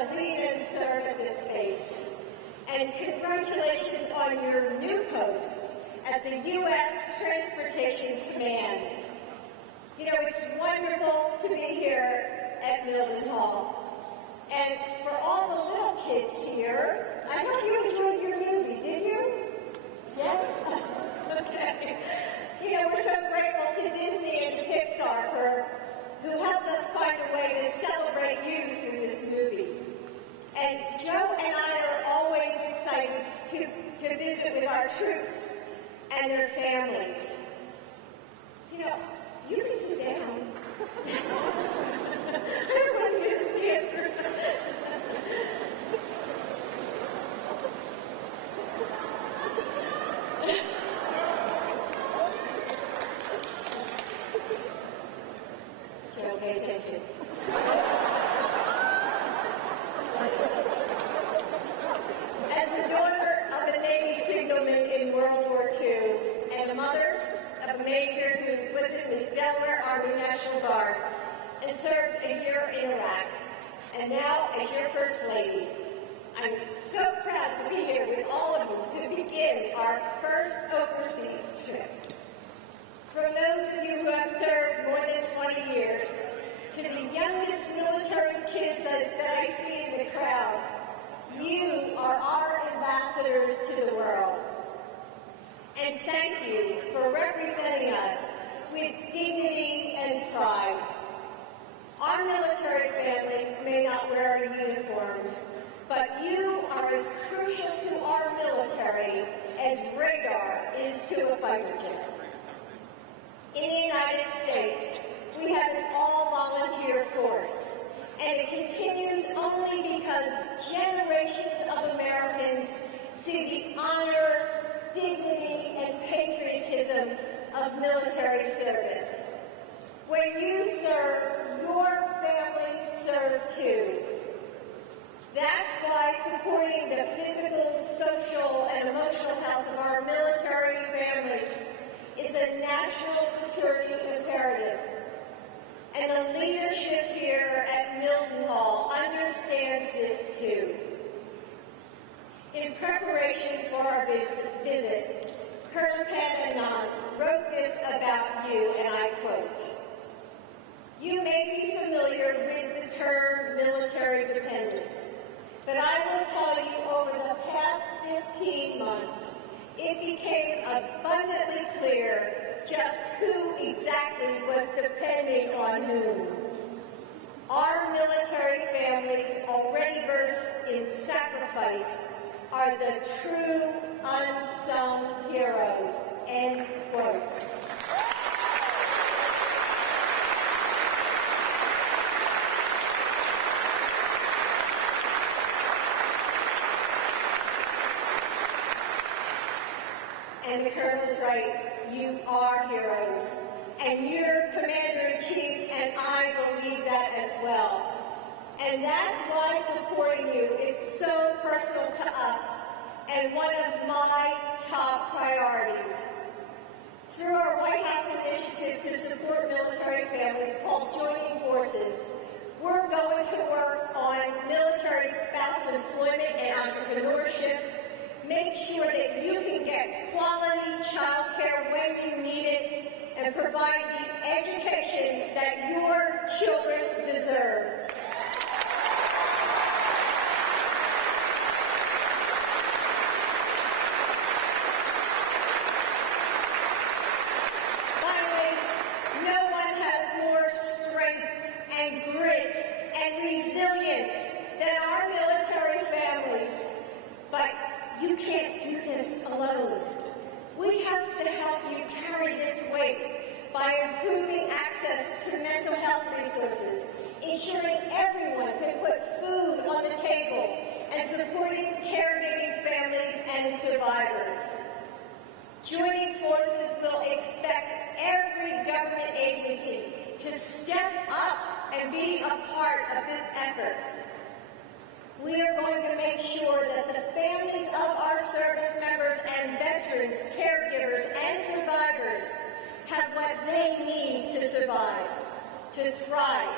to lead and serve at this space. And congratulations on your new post at the U.S. Transportation Command. You know, it's wonderful to be here at Mildenhall. And for all the little kids here, I hope you enjoyed your movie, did you? Yeah? Okay. You know, we're so grateful to Disney and Pixar who helped us find a way to celebrate you through this movie. And Joe and I are always excited to visit with our troops and their families. You know, you can sit down. I don't want you to stand for Joe, pay attention. As the daughter of a Navy signalman in World War II and the mother of a major who was in the Delaware Army National Guard and served a year in Iraq, and now as your First Lady, I'm so proud to be here with all of you to begin our first overseas trip. From those of you who have served more than 20 years, to the youngest military kids that I see in the crowd, you are our ambassadors to the world. And thank you for representing us with dignity and pride. Our military families may not wear a uniform, but you are as crucial to our military as radar is to a fighter jet. In the United States, we have an all-volunteer force, and it continues only because generations of Americans see the honor, dignity, and patriotism of military service. When you serve, your families serve too. That's why supporting the physical, social, and emotional health of our military families is a national security imperative. And the leadership here at Mildenhall understands this too. In preparation for our visit, Colonel Pat Anand wrote this about you, and I quote, "You may be familiar with the term military dependence, but I will tell you over the past 15 months, it became abundantly clear just who exactly was depending on whom. Our military families, already versed in sacrifice, are the true unsung heroes." End quote. And the Colonel is right, you are heroes. And you're Commander-in-Chief, and I believe that as well. And that's why supporting you is so personal to us and one of my top priorities. Through our White House initiative to support military families called Joining Forces, we're going to work on military spouse employment and entrepreneurship, make sure that you can get quality child care when you need it, and provide the education that your children deserve. Finally, no one has more strength and grit and resilience than our military families. But you can't do this alone. We have to help you carry this weight by improving access to mental health resources, ensuring everyone can put food on the table, and supporting caregiving families and survivors. Joining Forces will expect every government agency to step up and be a part of this effort. We are going to make sure that the families of our service members and veterans, caregivers, and survivors have what they need to survive, to thrive.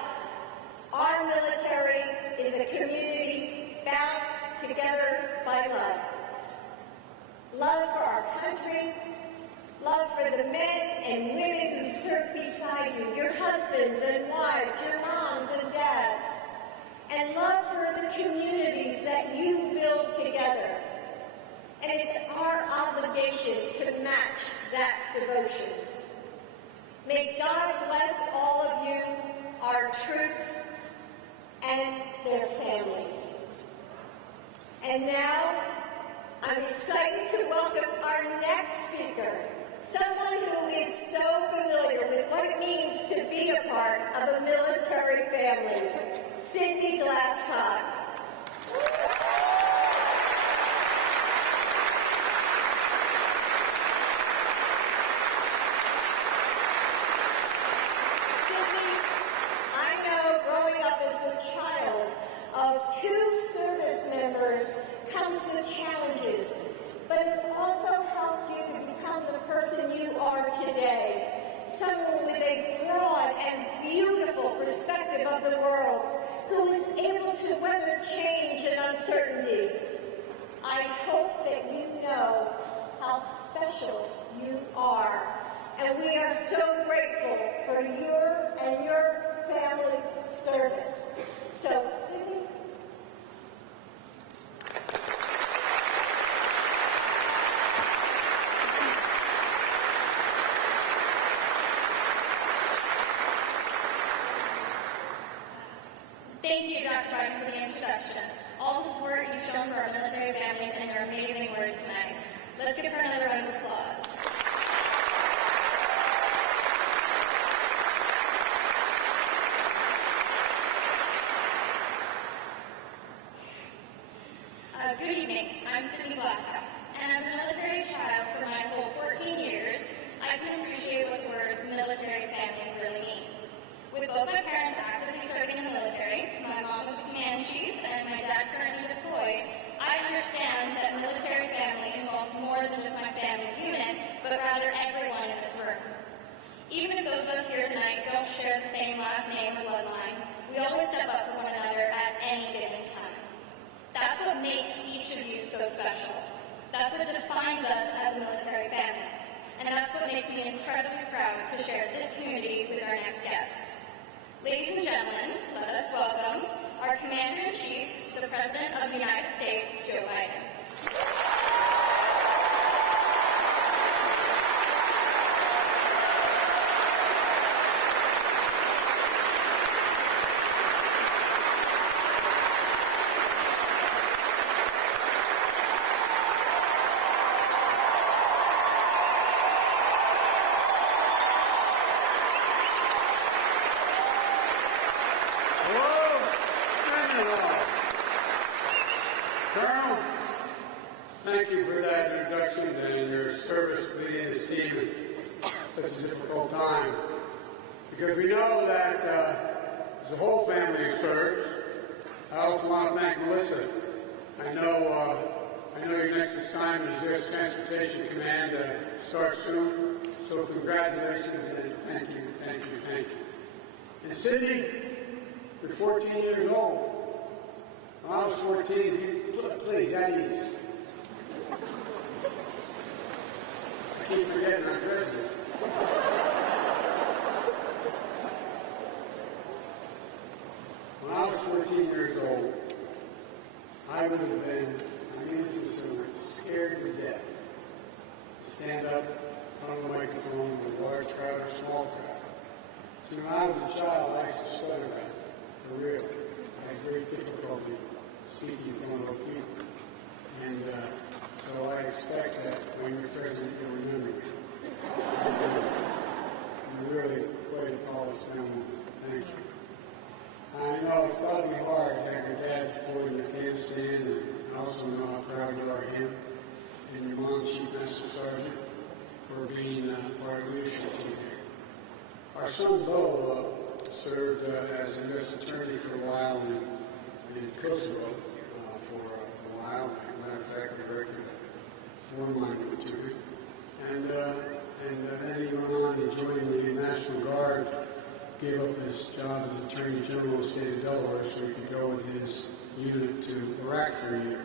Our military is a community And now, I'm excited to welcome our next speaker, someone who is so familiar with what it means to be a part of a military family, Cindy Glasscock. Cindy, I know growing up as the child of two service members comes with challenges, but it's also helped you to become the person you are today, someone with a broad and beautiful perspective of the world who is able to weather change and uncertainty. I hope that you know how special you are, and we are so grateful for your and your family's service. So, Cindy, thank you, Dr. Biden, for the introduction. All the support you've shown for our military families and your amazing words tonight. Let's give her another round of applause. Good evening. I'm Cindy Glasscock, and as a military child for my whole 14 years, I can appreciate what the words military family really mean. With both my parents actively serving in the military, my mom is a command chief, and my dad currently deployed, I understand that military family involves more than just my family unit, but rather everyone in this room. Even if those of us here tonight don't share the same last name or bloodline, we always step up for one another at any given time. That's what makes each of you so special. That's what defines us as a military family. And that's what makes me incredibly proud to share this community with our next guest. Ladies and gentlemen, let us welcome our Commander-in-Chief, the President of the United States, Joe Biden. Colonel, thank you for that introduction and your service leading this team at such a difficult time. Because we know that as a whole family serves. I also want to thank Melissa. I know your next assignment is U.S. Transportation Command starts soon. So congratulations and thank you. And Cindy, you're 14 years old. When I was 14, please, at ease. I keep forgetting our president. When I was 14 years old, I would have been, scared to death to stand up in front of a microphone with a large crowd or small crowd. See, when I was a child, I used to stutter at it, for real. I had great difficulty speaking in front of people. And so I expect that when you're president, you'll remember me. You're really quite a polished gentleman. Thank you. I know it's got to be hard to have your dad deployed in Afghanistan, and I also know how proud you are of him and your mom, Chief Master Sergeant, for being part of the leadership team there. Our son, Bo, served as a U.S. attorney for a while in Kosovo for a while. As a matter of fact, the director of war monument to him. And then he went on and joined the National Guard, gave up his job as Attorney General of the state of Delaware so he could go with his unit to Iraq for a year.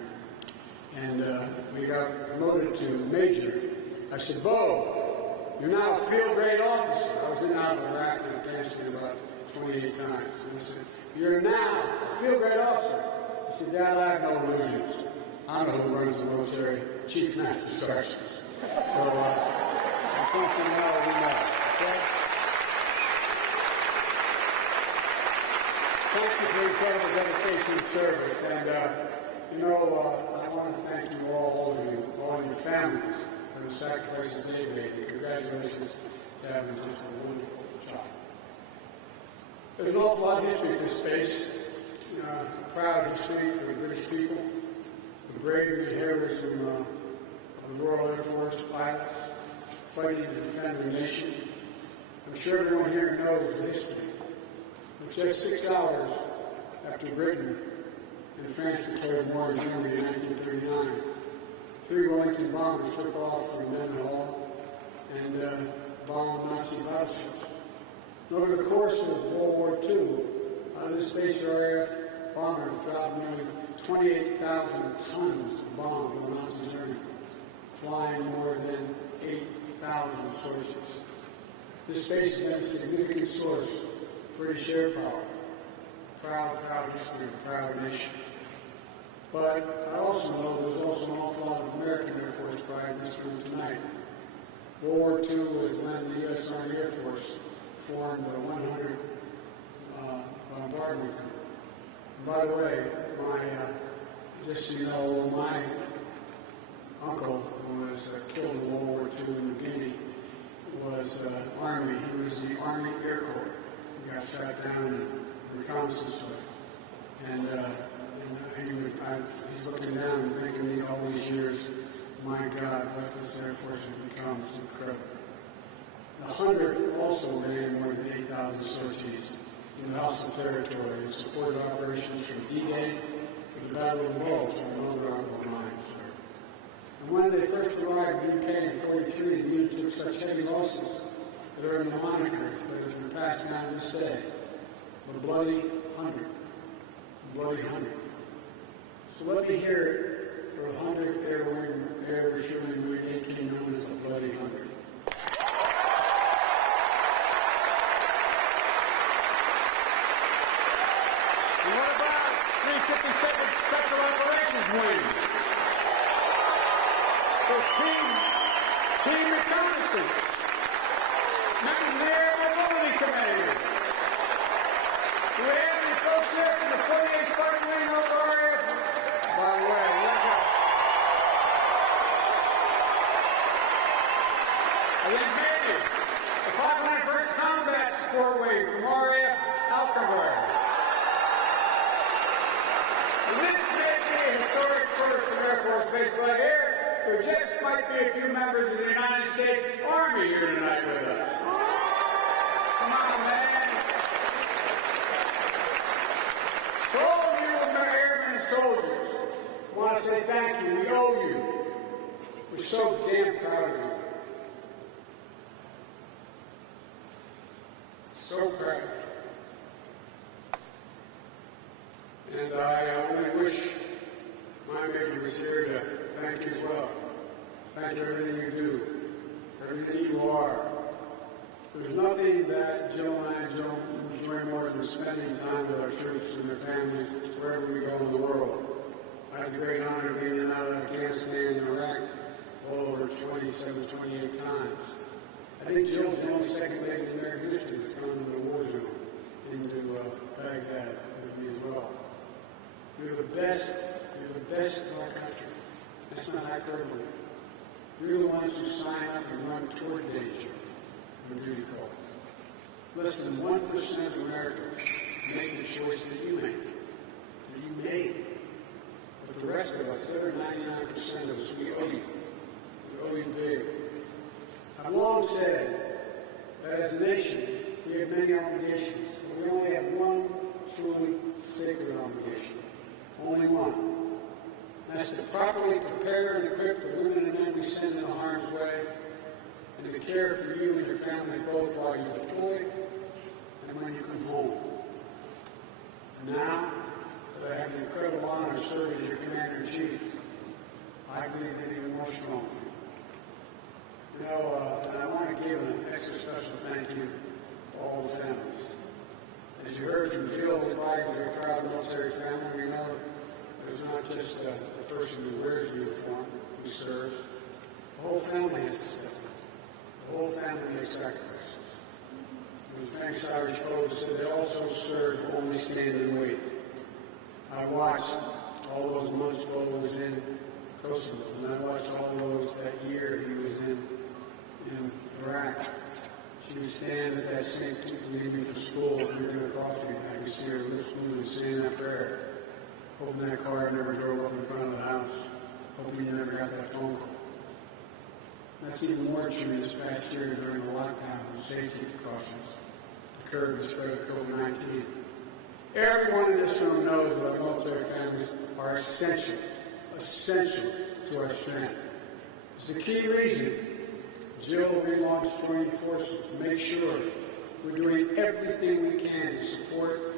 And we got promoted to Major. I said, Bo, you're now a field grade officer. I was in and out of Iraq and Afghanistan about 28 times. And he said, you're now a field grade officer. I said, Dad, I have no illusions. I know who runs the military, Chief Master Sergeants. So that's one thing I already know. Okay? Thank you for your incredible dedication and service. And I want to thank you all of you, all your families, for the sacrifices they made. And congratulations to having just a wonderful child. There's an awful lot of history to this space. Proud history for the British people, the bravery and heroism of the Royal Air Force pilots fighting to defend their nation. I'm sure everyone here knows the history. But just 6 hours after Britain and France declared war on Germany in 1939, 3 Wellington bombers took off from Mendenhall and bombed Nazi battleships. And over the course of World War II, this base RAF bombers dropped nearly 28,000 tons of bombs on Nazi Germany, flying more than 8,000 sorties. This space has been a significant source of British air power. Proud history of a proud nation. But I also know there's also an awful lot of American Air Force pride in this room tonight. World War II was when the U.S. Army Air Force formed the 100th Bombardment Group. And by the way, just so you know, my uncle, who was killed in World War II in New Guinea, was Army. He was the Army Air Corps. He got shot down in reconnaissance way. And he's looking down and thinking all these years, my God, what this Air Force has become. It's incredible. The 100th also ran more than 8,000 sorties in the Hausa territory and supported operations from D-Day to the Battle of the Bulge and other armed lines. And when they first arrived in the UK in 1943, the unit took such heavy losses that earned the moniker that has been passed down to this day, the Bloody 100th. The Bloody 100th. So let me hear it for the 100th Air Refueling Brigade, came known as the Bloody 100th. And what about 352nd Special Operations Wing? So team reconnaissance, members of the Air Mobility Committee. Do we have any folks here from the 48th Fighting Wing over RAF? By the way, look up. And then maybe the 501st Combat Support Wing from RAF Alkenburg. And this may be a historic first for Air Force Base right here. There just might be a few members of the United States Army here tonight with us. Come on, man. To all of you airmen and soldiers, I want to say thank you. We owe you. We're so damn proud of you. So proud. And I only wish my major was here to thank you as well. Thank you for everything you do, everything you are. There's nothing that Jill and I enjoy more than spending time with our troops and their families wherever we go in the world. I had the great honor of being in and out of Afghanistan and Iraq well over 27, 28 times. I think Jill's the only second lady in American history that's gone into the war zone, into Baghdad with me as well. You're the best of our country. That's not hyperbole. You're the ones who sign up and run toward danger when duty calls. Less than 1% of Americans make the choice that you make, that you made. But the rest of us, the other 99% of us, we owe you. We owe you big. I've long said that as a nation, we have many obligations, but we only have one truly sacred obligation. Only one. That's to properly prepare and equip the women and men we send into harm's way, and to care for you and your families both while you deploy and when you come home. And now that I have the incredible honor of serving as your Commander-in-Chief, I believe that even more strongly. And I want to give an extra special thank you to all the families. As you heard from Jill, we belong to a proud military family. We know there's not just the person who wears the uniform who serves. The whole family has to step up. The whole family makes sacrifices. And the famous Irish poet said they also serve only stand and wait. I watched all those months ago was in Kosovo, and I watched all those that year he was in Iraq. She would stand at that sink leaving me for school, drinking her coffee, and I could see her lips moving, saying that prayer. Hoping that car never drove up in front of the house. Hoping you never got that phone call. That's even more true this past year during the lockdown and safety precautions to curb the spread of COVID-19. Everyone in this room knows that our military families are essential to our strength. It's the key reason Jill relaunched Joint Forces to make sure we're doing everything we can to support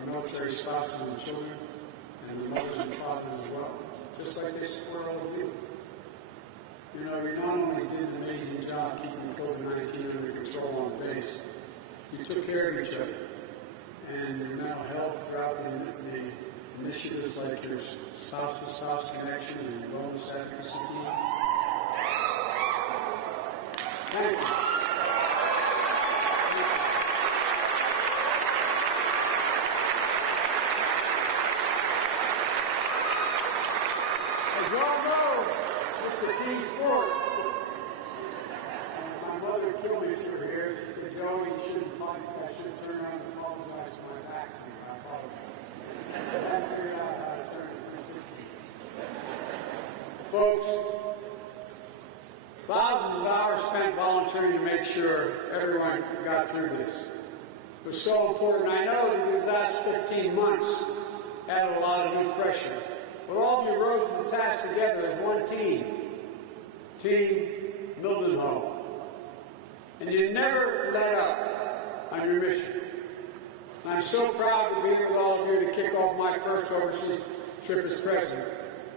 our military spouses and children and the mothers and fathers as well, just like they support all of you. You know, you not only did an amazing job keeping COVID-19 under control on base, you took care of each other. And your mental health throughout the initiatives like your spouse-to-spouse connection and your wellness advocacy team. Thank you. As y'all know, it's a team sport. My mother killed me if you were here. She said, Joey, you shouldn't fight. I should turn around and apologize for my back to you. I apologize. I figured out how to turn it 360. Folks, thousands of hours spent volunteering to make sure everyone got through this. It was so important. I know that these last 15 months added a lot of new pressure. But all of you rose to the task together as one team. Team Mildenhall. And you never let up on your mission. And I'm so proud to be with all of you to kick off my first overseas trip as president.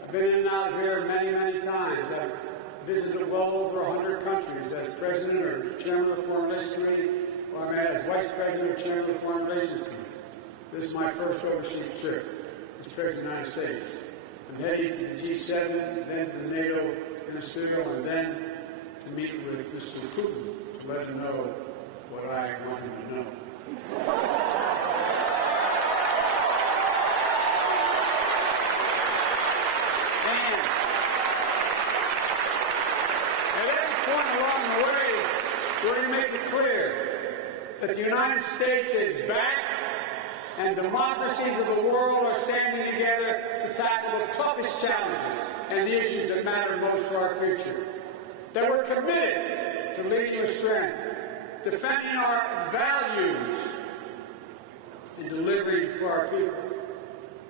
I've been in and out of here many, many times. I've visited well over 100 countries as president or chairman of the Foreign Relations Committee, or as vice president or chairman of the Foreign Relations Committee. This is my first overseas trip as president of the United States. I'm heading to the G7, then to the NATO Ministerial, and then to meet with Mr. Putin to let him know what I want him to know. And at every point along the way, we're going to make it clear that the United States is back and democracies of the world are standing together to tackle the toughest challenges and the issues that matter most to our future. That we're committed to leading with strength, defending our values, and delivering for our people.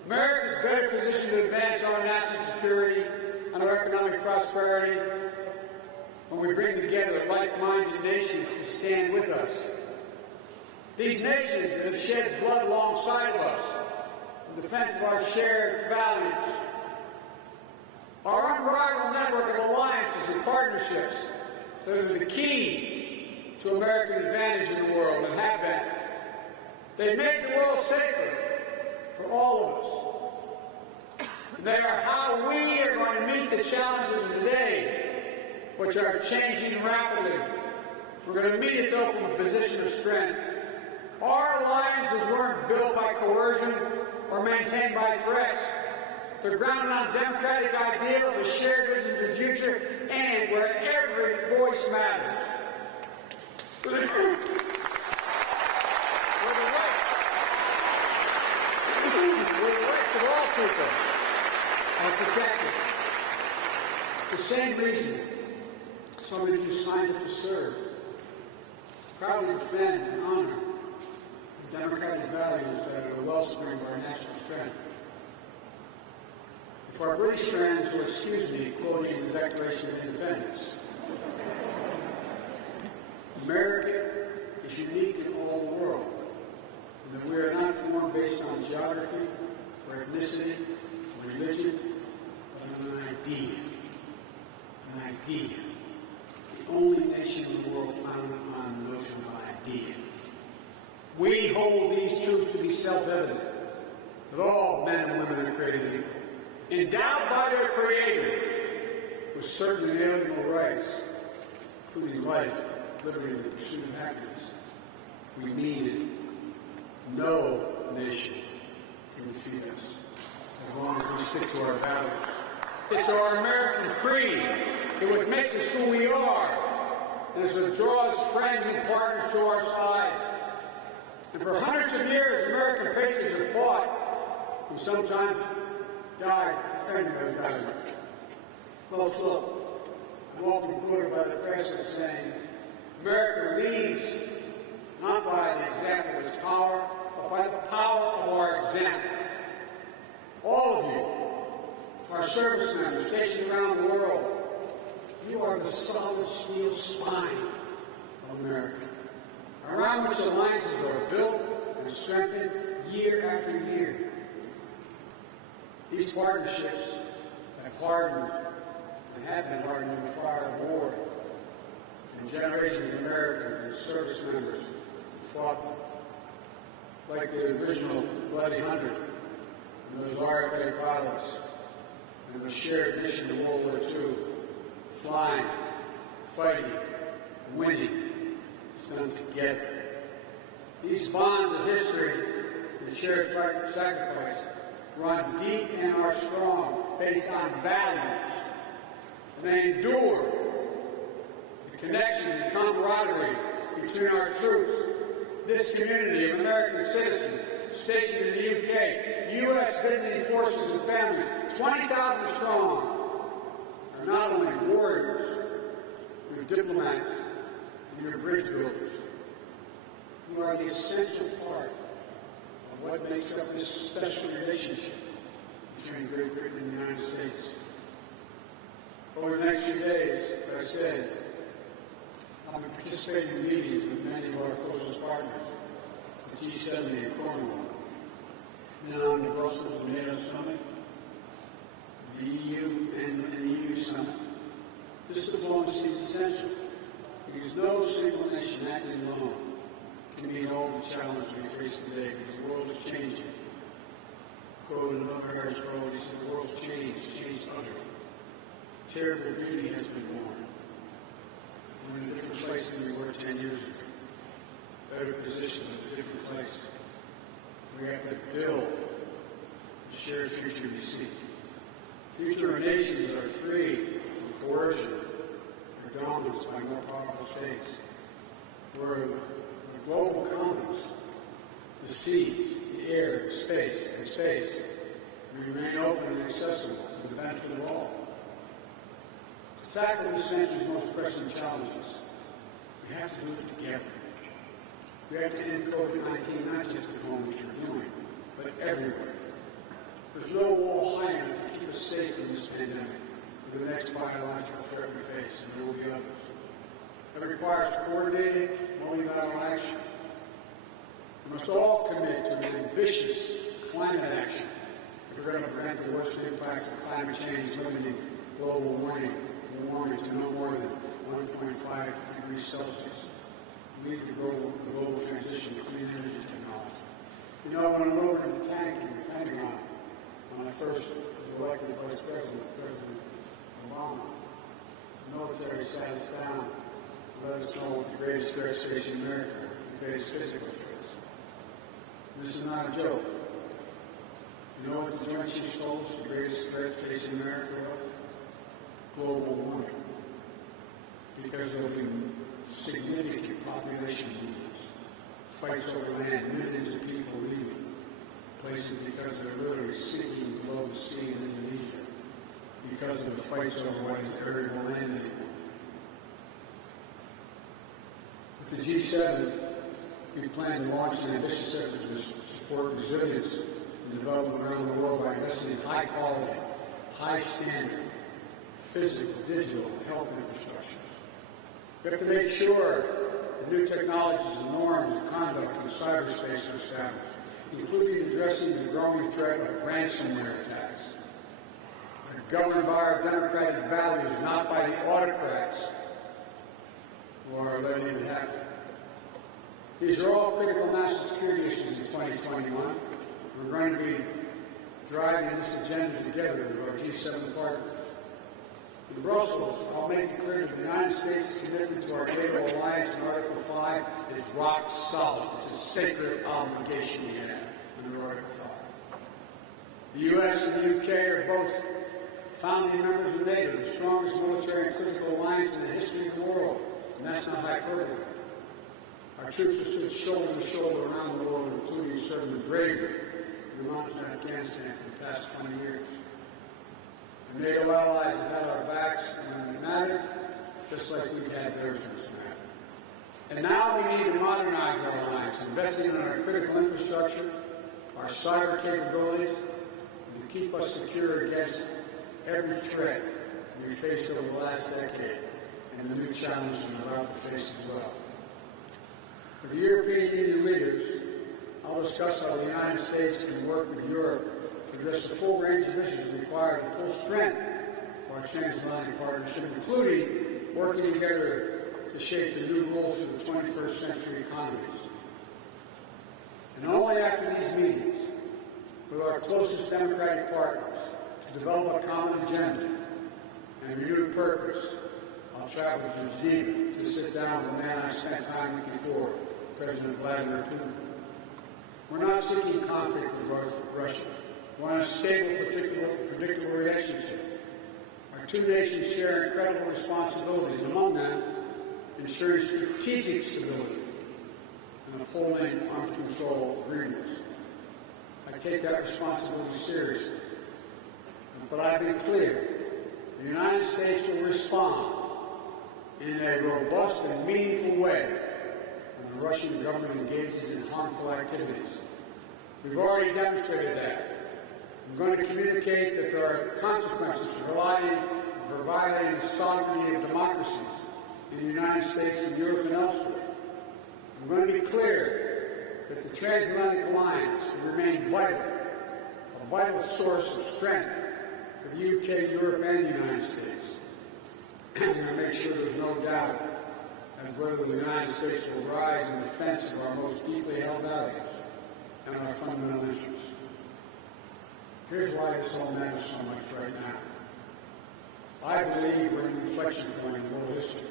America is better positioned to advance our national security and our economic prosperity when we bring together like-minded nations to stand with us. These nations that have shed blood alongside of us in defense of our shared values. Our unrivaled network of alliances and partnerships that are the key to American advantage in the world and have been. They make the world safer for all of us. And they are how we are going to meet the challenges of today, which are changing rapidly. We're going to meet it, though, from a position of strength. Our alliances weren't built by coercion or maintained by threats. They're grounded on democratic ideals, a shared vision of the future, and where every voice matters. Where the rights of all people are protected. For the same reason, so many of you signed up to serve, to proudly defend and honor the democratic values that are the wellspring of our national strength. If our British friends will excuse me quoting the Declaration of Independence, America is unique in all the world, and that we are not formed based on geography or ethnicity or religion, but on an idea. An idea. The only nation in the world founded on the notion of idea. We hold these truths to be self-evident, that all men and women are created equal, endowed by their Creator with certain inalienable rights, including life, liberty, and the pursuit of happiness. We mean it. No nation can defeat us as long as we we stick to our values. It's our American creed. It's what makes us who we are. And it's what draws friends and partners to our side. And for hundreds of years, American patriots have fought and sometimes died defending those values. Folks, look, I'm often quoted by the press as saying, America leads not by the example of its power, but by the power of our example. All of you, our service members stationed around the world, you are the solid steel spine of America, around which alliances are built and strengthened year after year. These partnerships have hardened and have been hardened in the fire of war, and generations of Americans and service members fought them, like the original Bloody Hundred, and those RFA pilots, and the shared mission to World War II, flying, fighting, winning, it's done together. These bonds of history and shared sacrifice run deep and are strong, based on values, and they endure. The connection and camaraderie between our troops, this community of American citizens stationed in the UK, U.S. visiting forces and families, 20,000 strong, are not only warriors, you're diplomats, and you're bridge builders. You are the essential part of what makes up this special relationship between Great Britain and the United States. Over the next few days, as I said, I'll be participating in meetings with many of our closest partners, the G70 in Cornwall, then on the Brussels NATO Summit, the EU and the EU Summit. This diplomacy is essential because no single nation acting alone can meet all the challenges we face today because the world is changing. Quoted another Irish poet, he said, the world's changed utterly. Terrible beauty has been born. We're in a different place than we were 10 years ago. Better position, but a different place. We have to build the shared future we seek. Future nations are free from coercion or dominance by more powerful states. Where the global commons, the seas, the air, space, remain open and accessible for the benefit of all. To tackle this century's most pressing challenges, we have to do it together. We have to end COVID-19 not just at home, which we're doing, but everywhere. There's no wall high enough to keep us safe from this pandemic or the next biological threat we face, and there will be others. It requires coordinated, multilateral action. We must all commit to an ambitious climate action if we're going to prevent the worst impacts of climate change, limiting global warming to no more than 1.5 degrees Celsius. Lead the global transition to clean energy technology. You know, when I rode in the tank in the Pentagon, when I first was elected Vice President, President Obama, the military sat us down to let us know what the greatest threats facing America are, the greatest physical threats. This is not a joke. You know what the Joint Chiefs told us the greatest threat facing America was? Global warming. Because there'll be significant population movements, fights over land, millions of people leaving places because they're literally sinking below the sea in Indonesia because of the fights over what is arable land anymore. With the G7, we plan to launch an ambitious effort to support resilience and development around the world by investing in high quality, high standard, physical, digital, and health infrastructure. We have to make sure that new technologies and norms of conduct in cyberspace are established, including addressing the growing threat of ransomware attacks. They're governed by our democratic values, not by the autocrats who are letting it happen. These are all critical national security issues in 2021. We're going to be driving this agenda together with our G7 partners. In Brussels, I'll make it clear that the United States' commitment to our NATO alliance in Article 5 is rock solid. It's a sacred obligation we have under Article 5. The U.S. and the U.K. are both founding members of NATO, the strongest military and political alliance in the history of the world, and that's not hyperbole. Our troops have stood shoulder to shoulder around the world, including serving with bravery in the mountains of Afghanistan for the past 20 years. Our NATO allies have had our backs when it mattered, just like we've had theirs when it's mattered. And now we need to modernize our alliance, investing in our critical infrastructure, our cyber capabilities, and to keep us secure against every threat we faced over the last decade and the new challenges we're about to face as well. For the European Union leaders, I'll discuss how the United States can work with Europe to address the full range of issues required the full strength of our transatlantic partnership, including working together to shape the new rules for the 21st century economies. And only after these meetings with our closest democratic partners to develop a common agenda and a renewed purpose, I'll travel to Geneva to sit down with the man I spent time with before, President Vladimir Putin. We're not seeking conflict with Russia. We want a stable, predictable relationship. Our two nations share incredible responsibilities, among them ensuring strategic stability and upholding arms control agreements. I take that responsibility seriously. But I've been clear, the United States will respond in a robust and meaningful way when the Russian government engages in harmful activities. We've already demonstrated that. I'm going to communicate that there are consequences for violating the sovereignty of democracies in the United States and Europe and elsewhere. I'm going to be clear that the transatlantic alliance will remain vital, a vital source of strength for the UK, Europe, and the United States. I'm going to make sure there's no doubt as whether the United States will rise in defense of our most deeply held values and our fundamental interests. Here's why this all matters so much right now. I believe we're in an inflection point in world history.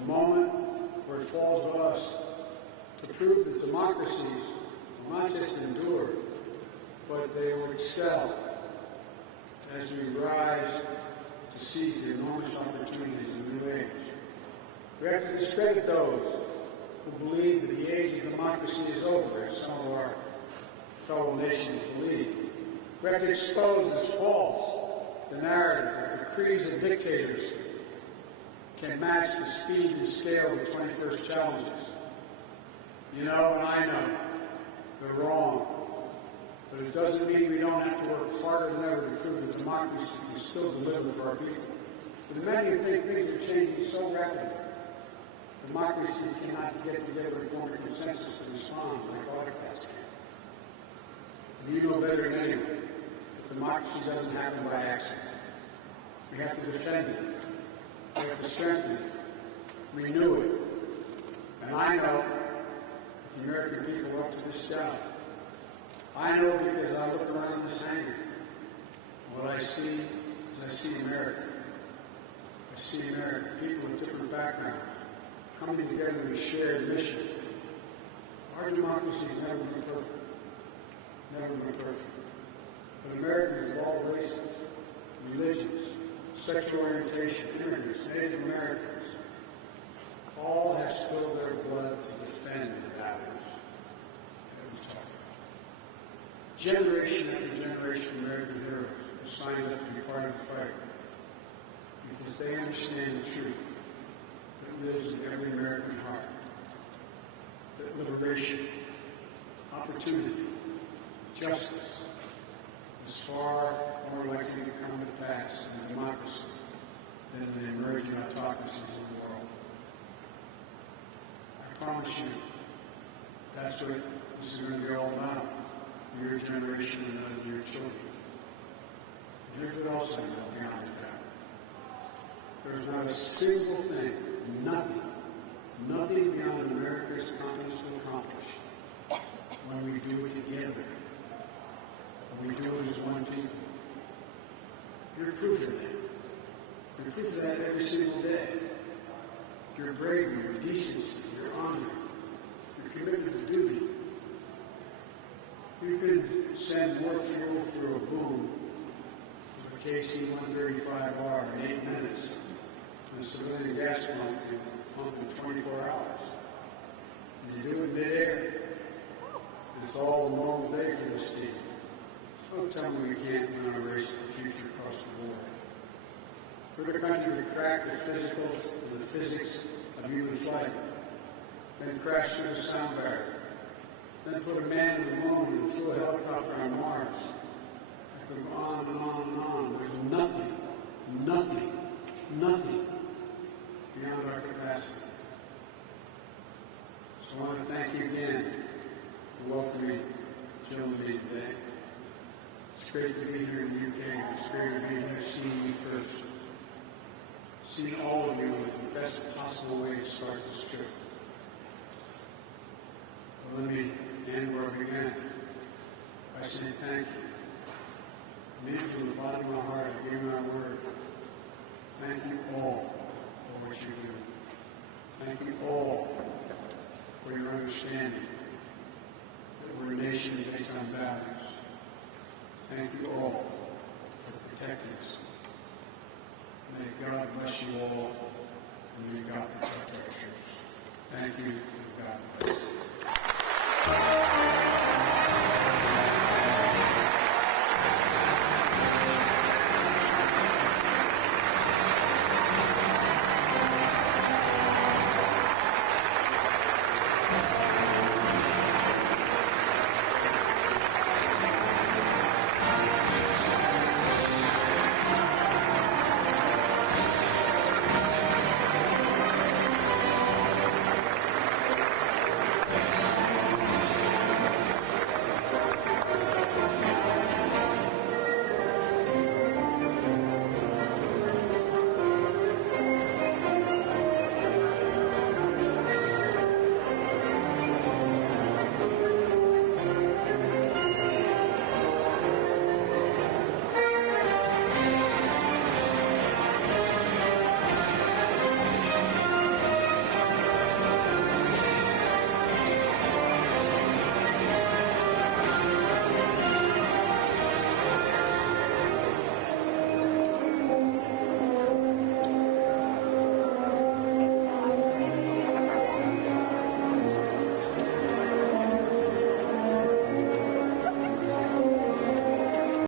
The moment where it falls to us to prove that democracies will not just endure, but they will excel as we rise to seize the enormous opportunities of the new age. We have to discredit those who believe that the age of democracy is over, as some of our fellow nations believe. We have to expose as false the narrative that the creeds of dictators can match the speed and scale of the 21st challenges. You know, and I know, they're wrong. But it doesn't mean we don't have to work harder than ever to prove that democracy can still deliver for our people. But many who think things are changing so rapidly, democracies cannot get together and form a consensus to respond like autocrats can. And you know better than anyone that democracy doesn't happen by accident. We have to defend it. We have to strengthen it, renew it. And I know that the American people are up to this job. I know because I look around this hangar. What I see is I see America. I see America, people with different backgrounds, coming together in a shared mission. Our democracy has never been perfect. Never been perfect. But Americans of all races, religions, sexual orientation, immigrants, Native Americans, all have spilled their blood to defend the values that we talk about. Generation after generation of American heroes have signed up to be part of the fight because they understand the truth that lives in every American heart, that liberation, opportunity, justice is far more likely to come to pass in a democracy than in the emerging autocracies of the world. I promise you, that's what this is going to be all about, your generation and those of your children. And here's what else I know beyond a doubt. There's not a single thing, nothing beyond America's confidence to accomplish when we do it together, when we do it as one people. You're proof of that. You're proof of that every single day. Your bravery, your decency, your honor, your commitment to duty. We've been send more fuel through a boom with a KC-135R in 8 minutes than a civilian gas pump can pump in 24 hours. And you do it midair. And it's all a normal day for this team. So don't tell me we can't win our race to the future across the board. We're the country that cracked the physicals and the physics of human flight, then crashed through the sound barrier, then put a man on the moon and flew a helicopter on Mars. I could go on and on and on. There's nothing beyond our capacity. So I want to thank you again for welcoming Jill and me today. It's great to be here in the UK. It's great to be here seeing you first. Seeing all of you is the best possible way to start this trip. But let me end where I began by saying thank you. Me, from the bottom of my heart, I give you my word. Thank you all for what you do. Thank you all for your understanding that we're a nation based on values. Thank you all for protecting us. May God bless you all, and may God protect our troops. Thank you, and God bless.